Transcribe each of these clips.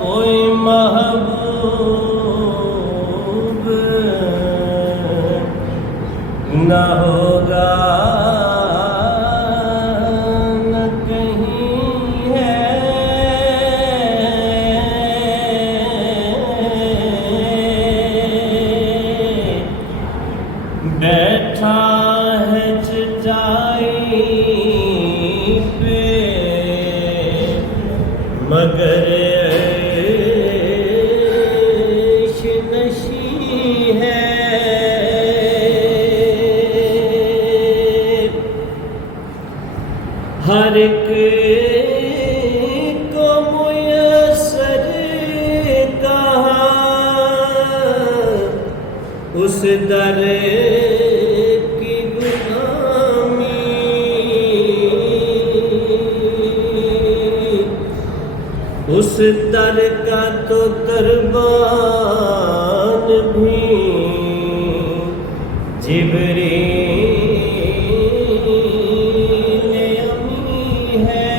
کوئی محبوب نہ ہوگا نہ کہیں ہے، بیٹھا ہے چٹائی پہ مگر عیش نشیں ہے، ہر ایک کو میسر کہاں اس در کی غلامی، اس در کا تو قربان بھی جبریل امی ہے،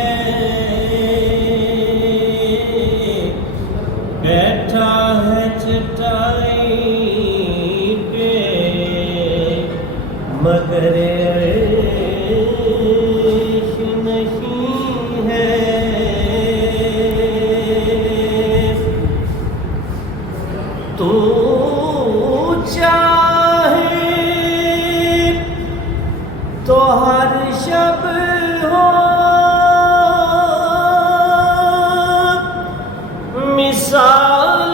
بیٹھا ہے چٹائی پہ مگر عیش نشیں ہے، تو چاہے تو ہر شب ہو مثال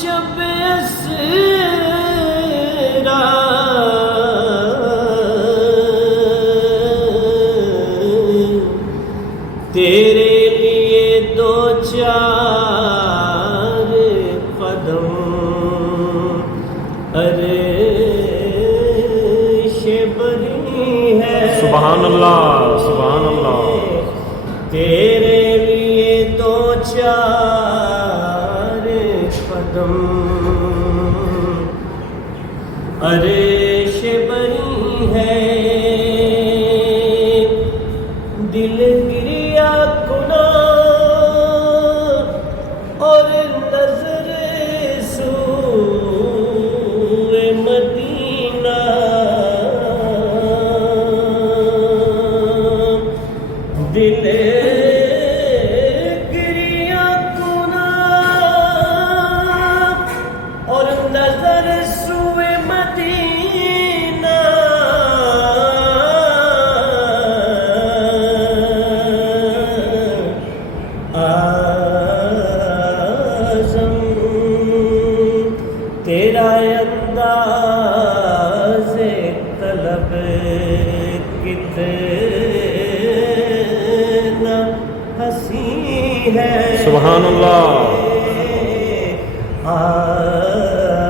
شب اسرا، تیرے لیے دو چار قدم عرش بری ہے، سبحان اللہ سبحان اللہ، تیرے لیے دو چار قدم عرش بری ہے، دل گریا کنا اور نظر سوئے مدینہ، دل گریا کنا اور نظر سوئے مدینہ، آزم تیرا انداز طلب کتنا حسین ہے، سبحان اللہ،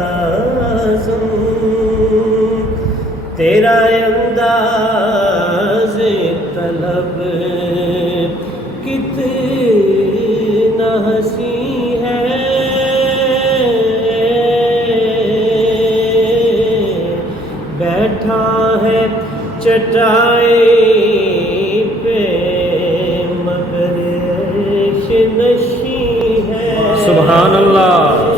آزم تیرا انداز طلب کتنا حسین ہے، بیٹھا ہے چٹائی پہ مگر عیش نشیں ہے، سبحان اللہ۔